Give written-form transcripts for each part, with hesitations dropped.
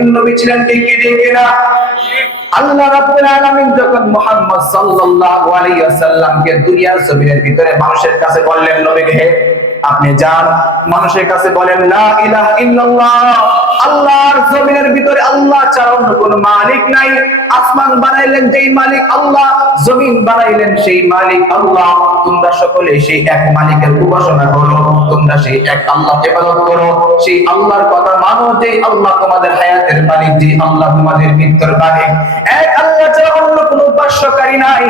নবীর নবী ছিলেন, ঠিক কিনা? আল্লাহ রাব্বুল আলামিন যখন মুহাম্মদ সাল্লাল্লাহু আলাইহি ওয়াসাল্লামকে দুনিয়ার জমিনের ভিতরে মানুষের কাছে বললেন, নবীকে আপনি যান মানুষের কাছে বলেন লা ইলাহা ইল্লাল্লাহ, আল্লাহর জমিনের ভিতরে আল্লাহ ছাড়া অন্য কোনো মালিক নাই। আসমান বানাইলেন যেই মালিক আল্লাহ, জমিন বানাইলেন সেই মালিক আল্লাহ। তোমরা সকলে সেই এক মালিকের উপাসনা করো, তোমরা সেই এক আল্লাহর ইবাদত করো, সেই আল্লাহর কথা মানো, যে আল্লাহ তোমাদের হায়াতের মালিক, যে আল্লাহ তোমাদের মৃত্যুর মালিক। এক আল্লাহ ছাড়া অন্য কোনো উপাস্যকারী নাই।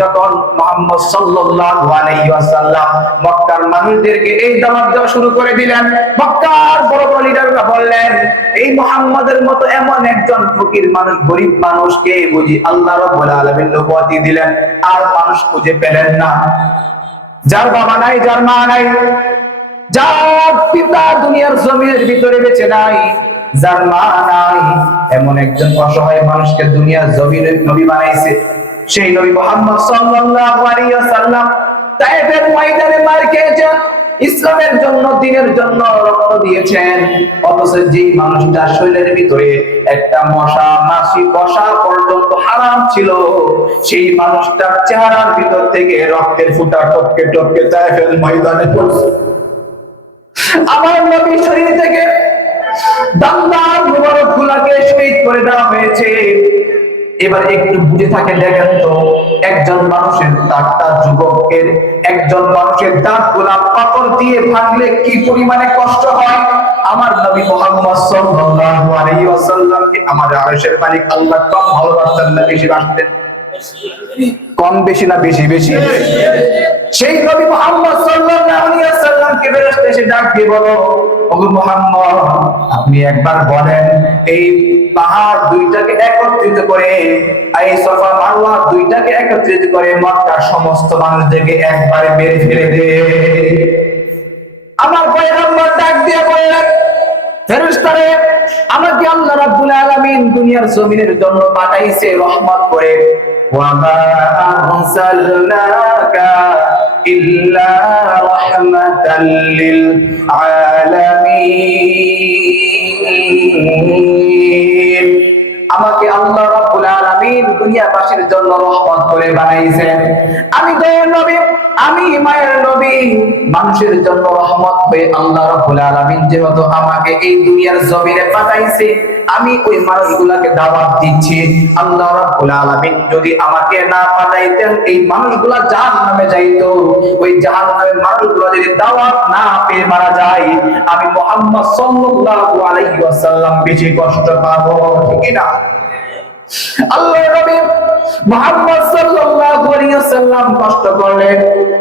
যখন মুহাম্মদ সাল্লাল্লাহু আলাইহি ওয়াসাল্লাম মক্কার মানুষদেরকে এই দাওয়াত দেওয়া শুরু করে দিলেন, মক্কার বড় বড় লিডাররা বললেন, এই মুহাম্মাদের মতো এমন একজন ফকির মানুষ, গরিব মানুষকে বুঝি আল্লাহ রাব্বুল আলামিন নবুয়তি দিলেন, আর মানুষ খুঁজে পেলেন না। যার বাবা নাই, যার মা নাই, যার পিতা দুনিয়ার জমিনের ভিতরে বেঁচে নাই, যার মা নাই, এমন একজন অসহায় মানুষকে দুনিয়ার জমিনে নবী বানাইছে। সেই নবী মুহাম্মদ সাল্লাল্লাহু আলাইহি ওয়াসাল্লাম তায়েফের ময়দানে মার খেয়েছেন, ইসলামের জন্য, দ্বীনের জন্য রক্ত দিয়েছেন। অথচ যেই মানুষটা শরীরের ভিতরে একটা মশা মাছি বসা পর্যন্ত হারাম ছিল, সেই মানুষটার চেহারার ভিতর থেকে রক্তের ফোঁটা টপকে টপকে তায়েফের ময়দানে পড়ছে। আমার নবীর শরীর থেকে দান্দার মুবারক গুলাকে শহীদ করে দেওয়া হয়েছে। এবার একটু বুঝে থাকে দেখেন তো, একজন মানুষের দাঁতটা, যুবকের একজন মানুষের দাঁত গোলাপ পাথর দিয়ে ভাঙলে কি পরিমাণে কষ্ট হয়। আমার নবী মুহাম্মদ সাল্লাল্লাহু আলাইহি ওয়াসাল্লামকে আমাদের আরশের মালিক আল্লাহ কম ভালোবাসতেন না বেশি বাসতেন? কম বেশি না বেশি বেশি? সেই নবী মুহাম্মদ সাল্লাল্লাহু আলাইহি ওয়াসাল্লামকে ফেরেশতা এসে ডাক দিয়ে বলো, ওগো মুহাম্মদ, আপনি একবার বলেন এই পাহাড় দুইটাকে একত্রিত করে, এই সাফা মারওয়া দুইটাকে একত্রিত করে মক্কার সমস্ত মানুষদেরকে একবারে মেরে ফেলে দে। আমার পয়গম্বর ডাক দিয়ে বললেন, ফেরেশতারে, আমাকে আল্লাহ রাব্বুল আলামিন দুনিয়ার জমিনের জন্য পাঠাইছে রহমত করে। ওয়া মা আরসালনাকা ইল্লা রাহমাতাল লিল আলামিন। আমাকে আল্লাহ রাব্বুল আলামিন দুনিয়াবাসীর জন্য রহমত করে বানাইছেন। আমি দয়ার নবী, আমি মায়ের নবী, মানুষের জন্য রহমত হয়ে আল্লাহ রাব্বুল আলামিন যেহেতু আমাকে এই দুনিয়ার জমিনে পাঠাইছে, আমি ওই মানুষগুলোকে দাওয়াত দিচ্ছি। আল্লাহ রাব্বুল আলামিন যদি আমাকে না পাঠাইতেন, এই মানুষগুলা জাহান্নামে যাইতো। ওই জাহান্নামের মানুষগুলো যদি দাওয়াত না পেয়ে মারা যায়, আমি মুহাম্মদ সাল্লাল্লাহু আলাইহি ওয়াসাল্লাম বেশি কষ্ট পাবো, ঠিক না? আল্লাহর নবী মুহাম্মদ সাল্লাল্লাহু আলাইহি ওয়াসাল্লাম কষ্ট করলেন।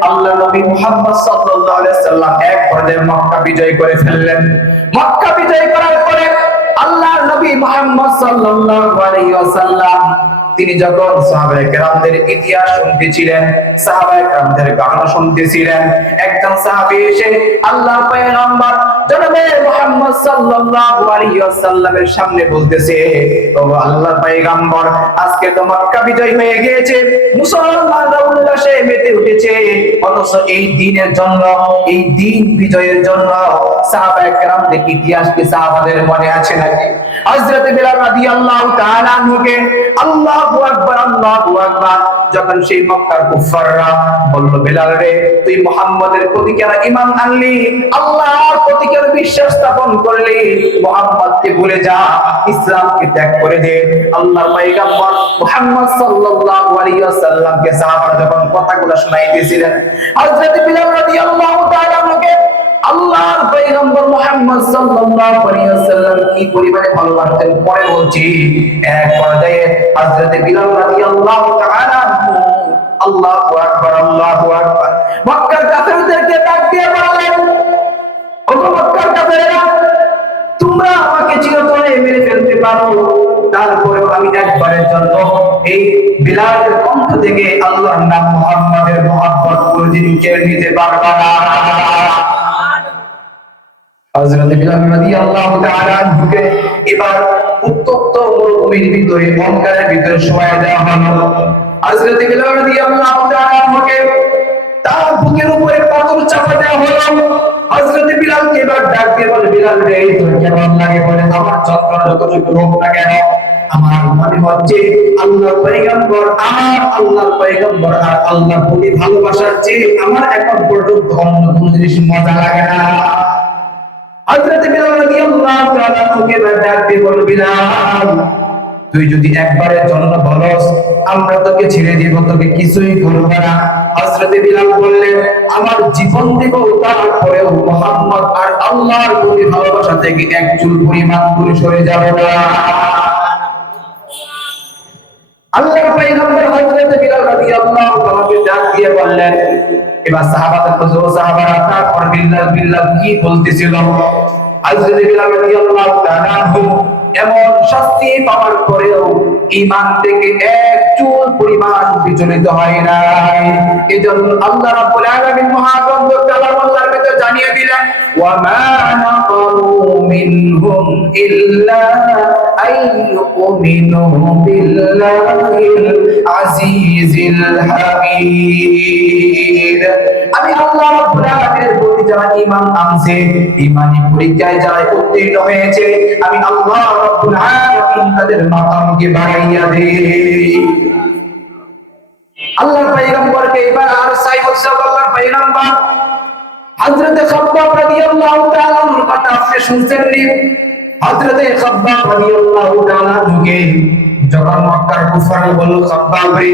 আল্লাহর নবী মুহাম্মদ সাল্লাল্লাহু আলাইহি ওয়াসাল্লাম এক পর্যায়ে মক্কা বিজয় করে ফেললেন। মক্কা বিজয় করার পরে আল্লাহর নবী মুহাম্মদ সাল্লাল্লাহু আলাইহি ওয়াসাল্লাম তিনি যখন সাহাবায়ে কেরামদের ইতিহাস শুনতেছিলেন, সাহাবায়ে কেরামদের গান শুনতেছিলেন, একজন সাহাবী এসে আল্লাহর পয়গম্বর জনাবে মুহাম্মদ সাল্লাল্লাহু আলাইহি ওয়াসাল্লামের সামনে বলতেছে, ও আল্লাহর পয়গম্বর, আজকে তো মক্কা বিজয় হয়ে গিয়েছে, মুসলমানরা উল্লাসে মেতে উঠেছে, অথচ এই দ্বীনের জন্য, এই দ্বীন বিজয়ের জন্য সাহাবায়ে কেরামদের ইতিহাস কি সাহাবাদের মনে আছে নাকি? হযরত বিলাল রাদিয়াল্লাহু তাআলা আনহুকে আল্লাহু আকবার, আল্লাহু আকবার যখন সেই মক্কার কুফাররা বলল, বিলাল রে, তুই মুহাম্মাদের প্রতি কেন ঈমান আনলি, আল্লাহর প্রতি কেন বিশ্বাস স্থাপন করলি, মুহাম্মদকে ভুলে যা, ইসলামকে ত্যাগ করে দে। আল্লাহর পয়গম্বর মুহাম্মদ সাল্লাল্লাহু আলাইহি ওয়াসাল্লামকে সাহাবারা যখন কথাগুলো শোনাইতেছিলেন, হযরত বিলাল রাদিয়াল্লাহু তাআলা আনহুকে আল্লাহর পয়গম্বর মুহাম্মদ সাল্লাল্লাহু আলাইহি ওয়াসাল্লাম কি পরিমাণে ভালোবাসতেন পরে বলছি। এক পর্যায়ে হযরত বিলাল রাদিয়াল্লাহু তাআলা আল্লাহু আকবার, আল্লাহু আকবার মক্কার কাফেরদেরকে ডাক দিয়ে বললেন, ওগো মক্কার কাফেররা, তোমরা আমাকে চিরতরে মেরে ফেলতে পারো, তারপরেও আমি একবারের জন্য এই বিলালের কণ্ঠ থেকে আল্লাহর নাম মুহাম্মাদের মহব্বত কোনদিন কেড়ে নিতে পারবে না। হযরত বিলাল রাদিয়াল্লাহু তাআলা আনহুকে এবার উত্তপ্ত মরুভূমির ভিতরে, অন্ধকারের ভিতরে শোয়া দেওয়া হলো। হযরত বিলাল রাদিয়াল্লাহু তাআলা আনহুকে তার বুকের উপরে পাথর চাপা দেওয়া হলো। হযরত বিলালকে এবার ডাক দিয়ে বলে, বিলাল রে তোর কেমন লাগে? বলে আমার যন্ত্রণা যতটুকু হোক না কেন, আমার মনে হচ্ছে আল্লাহর পয়গম্বর আর আল্লাহর প্রতি ভালোবাসার চেয়ে আমার এখন পর্যন্ত অন্য কোনো জিনিস মজা লাগে না। হযরত বিলাল রাদিয়াল্লাহু তাআলা ওকে ডাক দিয়ে বলে, বিলাল তুই যদি একবারের জন্য বলস আমরা তোকে ছেড়ে দিব, তোকে কিছুই করব না। হযরত বিলাল বললেন, আমার জীবন দিব তারপরেও মুহাম্মদ আর আল্লাহর প্রতি ভালোবাসা থেকে এক চুল পরিমাণ দূরে সরে যাব না। আল্লাহর পয়গম্বর হযরত বিলাল রাদিয়াল্লাহু তাআলাকে ডাক দিয়ে বললেন, এবার সাহাবাদের কাছে, ও সাহাবারা তারপর বিলাল কি বলতেছিল? হযরত বিলাল রাদিয়াল্লাহু তাআলা এমন শাস্তি পাওয়ার পরেও ঈমান থেকে এক চুল পরিমাণ বিচলিত হয় নাই। এজন্য আল্লাহ রাব্বুল আলামিন মহাগ্রন্থ কালামুল্লাহর ভিতরে জানিয়ে দিলেন, ওয়া মা নাকারু মিনহুম ইল্লা আইয়ুমিনু বিল্লাহিল আজিজিল হামিদ। আমি আল্লাহ রাব্বুল আলামিনের প্রতি যারা ঈমান আনছে, ঈমানি পরীক্ষায় যারা উত্তীর্ণ হয়েছে, আমি আল্লাহ রাব্বুল আলামিন তাদের মাকামকে বাড়াইয়া দেই। আল্লাহর পয়গম্বরকে এবার আর সাইয়্যিদ আল্লাহর পয়গম্বর হযরত খাব্বাব রাদিয়াল্লাহু তাআলা এর কথা আপনি শুনছেন নি? হযরত খাব্বাব রাদিয়াল্লাহু তাআলা কে যখন মক্কার কুফার বলল, খাব্বাব রে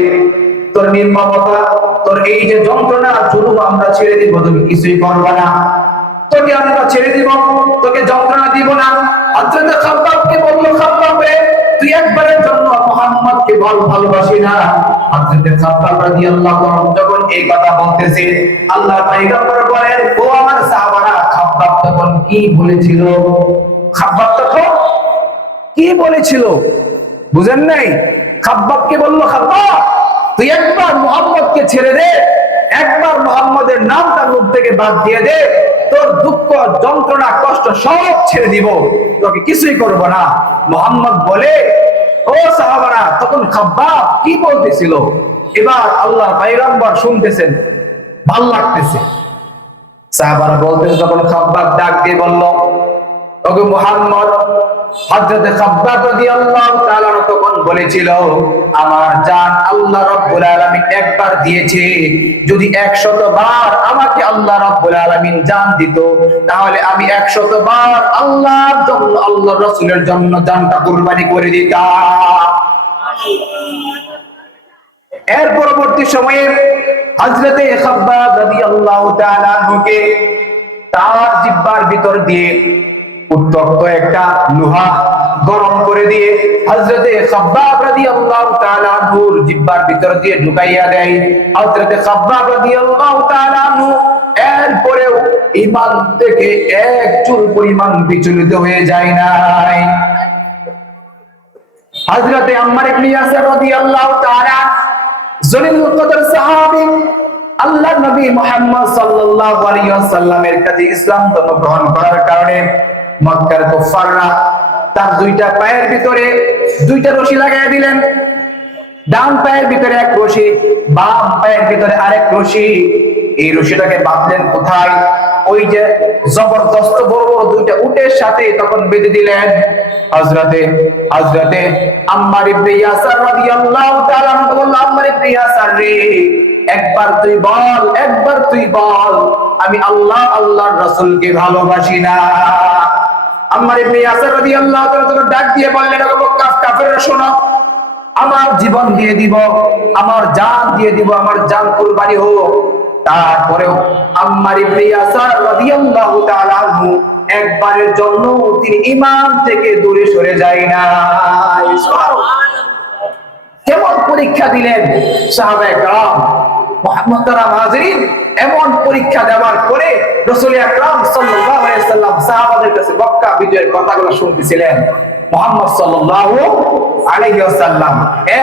তোর নির্মমতা, তোর এই যে যন্ত্রণা জুলুম আমরা ছেড়ে দিব, তুমি কিছুই করবে না, তোকে আমরা ছেড়ে দিব, তোকে যন্ত্রণা দিব না। হযরত খাব্বাবকে বলল, খাব্বাব রে তুই একবারের জন্য মুহাম্মদকে ভালোবাসি না? হযরত খাব্বাব রাদিয়াল্লাহু আনহু যখন এই কথা বলতেছে, আল্লাহর পয়গম্বর বলেন, ও আমার সাহাবারা, খাব্বাব তখন কি বলেছিল? খাব্বাব তখন কি বলেছিল বুঝেন নাই? খাব্বাবকে বলল, খাব্বাব তুই একবার মুহাম্মদকে ছেড়ে দে, একবার মুহাম্মদের নামটা মুখ থেকে বাদ দিয়ে দে, তোর দুঃখ যন্ত্রণা কষ্ট সব ছেড়ে দিব, তোকে কিছুই করব না। মুহাম্মদ বলে, ও সাহাবারা, তখন খাব্বাব কি বলতেছিল এবার আল্লাহর পয়গম্বর শুনতেছেন, ভাল লাগতেছে। সাহাবারা বলতেছে, তখন খাব্বাব ডাক দিয়ে বলল, ওগো মুহাম্মদ, হযরত খাব্বাব রাদিয়াল্লাহু তাআলা তখন বলেছিল, আমার জান আল্লাহ রাব্বুল আলামিন একবার দিয়েছে, যদি 100 বার আমাকে আল্লাহ রাব্বুল আলামিন জান দিত, তাহলে আমি 100 বার আল্লাহর জন্য, আল্লাহর রাসূলের জন্য জানটা কুরবানি করে দিতাম। এর পরবর্তী সময়ে হযরত খাব্বাব রাদিয়াল্লাহু তাআলা আনহুকে তার জিহ্বার ভিতর দিয়ে উত্তপ্ত একটা লোহা গরম করে দিয়ে হযরত খাব্বাব রাদিয়াল্লাহু তাআলা আনহুর জিহ্বার ভিতর দিয়ে ঢুকাইয়া দেয়। হযরত খাব্বাব রাদিয়াল্লাহু তাআলা আনহু এরপরেও ঈমান থেকে এক চুল পরিমাণ বিচলিত হয়ে যায় নাই। হযরত আম্মার ইবনে ইয়াসির রাদিয়াল্লাহু তাআলা জলিলুল কদর সাহাবী, আল্লাহর নবী মুহাম্মদ সাল্লাল্লাহু আলাইহি ওয়াসাল্লামের কাছে ইসলাম ধর্ম গ্রহণ করার কারণে মক্কার কুফাররা তার দুইটা পায়ের ভিতরে দুইটা রশি লাগাইয়া দিলেন। ডান পায়ের ভিতরে এক রশি, বাম পায়ের ভিতরে আরেক রশি। এই রশিটাকে বাঁধলেন কোথায়? ওই যে জবরদস্ত বড় বড় দুইটা উটের সাথে তখন বেঁধে দিলেন। হযরতে আম্মার ইবনে ইয়াসির রাদিয়াল্লাহু তাআলা আনহু বলল, আম্মার ইবনে ইয়াসির রে, একবার তুই বল আমি আল্লাহর রাসূলকে ভালোবাসি না। আম্মার ইবনে ইয়াসির রাদিয়াল্লাহু তাআলা তখন ডাক দিয়ে বললেন, ওগো কাফেররা শোনো, আমার জীবন দিয়ে দিব, আমার জান দিয়ে দিব, আমার জান কুরবানি হোক, তারপরেও আম্মার ইবনে ইয়াসির রাদিয়াল্লাহু তাআলা আনহু একবারের জন্য তিনি ঈমান থেকে দূরে সরে যায় না। কেমন পরীক্ষা দিলেন সাহাবায়ে কেরাম, মুহতারাম হাজিরিন। এমন পরীক্ষা দেওয়ার পরে রাসূল আকরাম সাল্লাল্লাহু আলাইহি ওয়াসাল্লাম সাহাবাদের কাছে মক্কা বিজয়ের কথাগুলো শুনতেছিলেন। মুহাম্মদ সাল্লাল্লাহু আলাইহি ওয়াসাল্লাম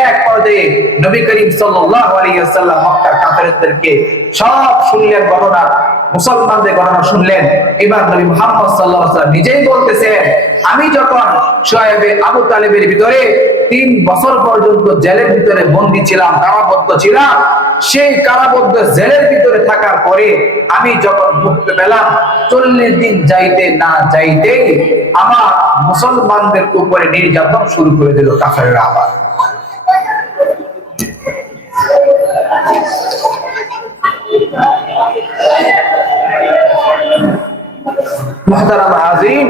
এক পর্যায়ে নবী করিম সাল্লাল্লাহু আলাইহি ওয়াসাল্লাম মক্কার কাফেরদেরকে সব শুনলেন, ঘটনা, মুসলমানদের ঘটনা শুনলেন। এবার নবী মুহাম্মদ সাল্লাল্লাহু আলাইহি ওয়াসাল্লাম নিজেই বলতেছেন, আমি যখন শুআয়বে আবু তালেবের ভিতরে 3 বছর পর্যন্ত জেলের ভিতরে বন্দী ছিলাম, কারাবদ্ধ ছিলাম। সেই কারাবদ্ধ জেলের ভিতরে থাকার পরে আমি যখন মুক্তি পেলাম, 40 দিন যাইতে না যাইতেই আমার মুসলমানদের উপরে নির্যাতন শুরু করে দিল কাফেররা। আবার মুহতারাম হাজিরিন,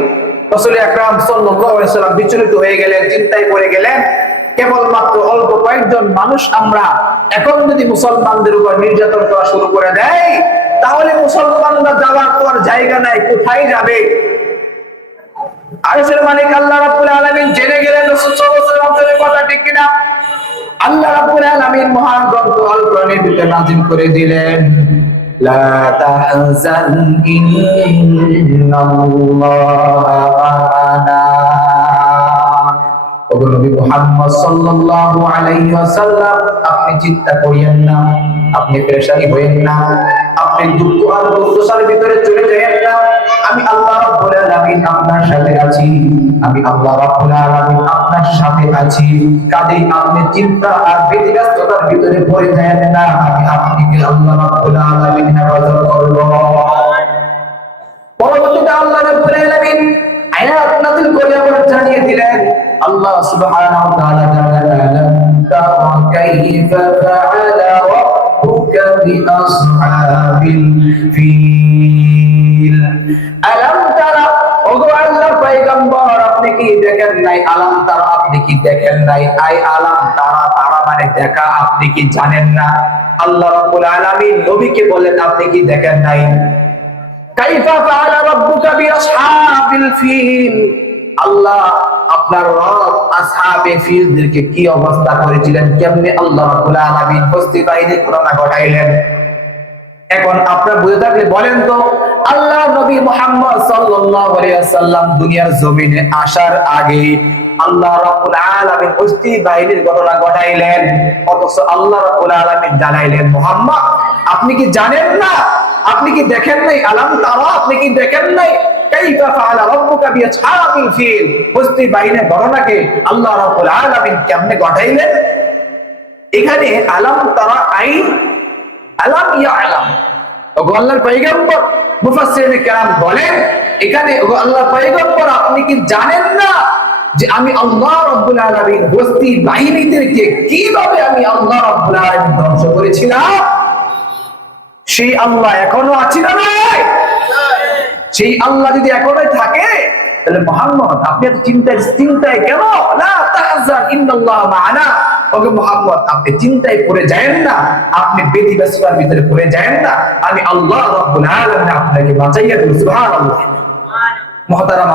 রাসূল আকরাম সাল্লাল্লাহু আলাইহি ওয়াসাল্লাম বিচলিত হয়ে গেলেন, চিন্তায় পড়ে গেলেন। কেবলমাত্র অল্প কয়েকজন মানুষ আমরা এখন যদি মুসলমানদের উপর নির্যাতন করা শুরু করে দেয়, তাহলে মুসলমানরা যাওয়ার পর জায়গা নাই, কোথায় যাবে? আরশের মালিক আল্লাহ রাব্বুল আলামিন জেনে গেলেন রাসূল সাল্লাল্লাহু আলাইহি ওয়াসাল্লামের কথা ঠিক কিনা। আল্লাহ রাব্বুল আলামিন মহান গ্রন্থ আল কোরআনের ভিতরে নাযিল করে দিলেন, লা তাহজান ইন্নাল্লাহা মা'ানা। ওগো নবী মুহাম্মদ সাল্লাল্লাহু আলাইহি ওয়াসাল্লাম, আপনি চিন্তা করিয়েন না, আপনি পেরেশানি হইেন না, আপনি দুঃখ আর দুর্দশার ভিতরে চলে যাবেন না। আমি আল্লাহ রাব্বুল আলামিন আপনার সাথে আছি, আমি আল্লাহ রাব্বুল আলামিন আপনার সাথে আছি। কাজেই আপনি চিন্তা আর ব্যতিব্যস্ততার ভিতরে পড়ে যাবেন না, আমি আপনাকে আল্লাহ রাব্বুল আলামিন হেফাজত করব। পরবর্তীতে আল্লাহ রাব্বুল আলামিন আয়াত নাযিল করে আবার জানিয়ে দিলেন, আল্লাহ সুবহানাহু ওয়া তাআলা জানালেন, তারা কাইফা ফাআলা রাব্বুকা বিআসহাবিল ফিল। আলাম তারা, ওগো আল্লাহর পয়গম্বর, আপনি কি দেখেন নাই? আলাম তারা, আপনি কি দেখেন নাই? আই আলাম তারা, তারা মানে দেখা, আপনি কি জানেন না? আল্লাহ রাব্বুল আলামিন নবীকে বলেন, আপনি কি দেখেন নাই? কাইফা ফাআলা রাব্বুকা বিআসহাবিল ফিল। আল্লাহ আপনার রব আসহাবে ফিলদেরকে কি অবস্থা করেছিলেন, কেমনে আল্লাহ রাব্বুল আলামিন হস্তি বাহিনীর ঘটনা ঘটাইলেন। এখন আপনারা বুঝে থাকলে বলেন তো, আল্লাহ নবী মুহাম্মদ সাল্লাল্লাহু আলাইহি ওয়াসাল্লাম দুনিয়ার জমিনে আসার আগে আল্লাহ রাব্বুল আলামিন হস্তি বাহিনীর ঘটনা ঘটাইলেন, অথচ আল্লাহ রাব্বুল আলামিন জানাইলেন, মুহাম্মদ আপনি কি জানেন না? আপনি কি দেখেন নাই? আলাম তারা, আপনি কি দেখেন নাই? কাইফা ফাআলা রাব্বুকা বিআসহাবিল ফিল, হস্তি বাহিনীর ঘটনাকে আল্লাহ রাব্বুল আলামিন কেমনে ঘটাইলেন। এখানে আলাম তারা আই আলাম ইয়ালাম, ওগো আল্লাহর পয়গম্বর, মুফাসসিরিনে কেরাম বলেন এখানে, ওগো আল্লাহর পয়গম্বর আপনি কি জানেন না যে আমি আল্লাহ রাব্বুল আলামিন হস্তি বাহিনীদেরকে কিভাবে আমি আল্লাহ রাব্বুল আলামিন ধ্বংস করেছিলাম? সেই আল্লাহ এখনো আছে না নাই? সেই আল্লাহ যদি এখনো থাকে, তাহলে মুহাম্মদ আপনি এত চিন্তায় কেন? লা তাহজান ইন্নাল্লাহা মা'ানা। ওকে মুহাম্মদ, আপনি চিন্তায় পড়ে যায়েন না, আপনি ব্যতিব্যস্ততার ভিতরে পড়ে যায়েন না, আমি আল্লাহ রাব্বুল আলামিন আপনাকে বাঁচাইয়া দেব। সুবহানাল্লাহ। মুহতারাম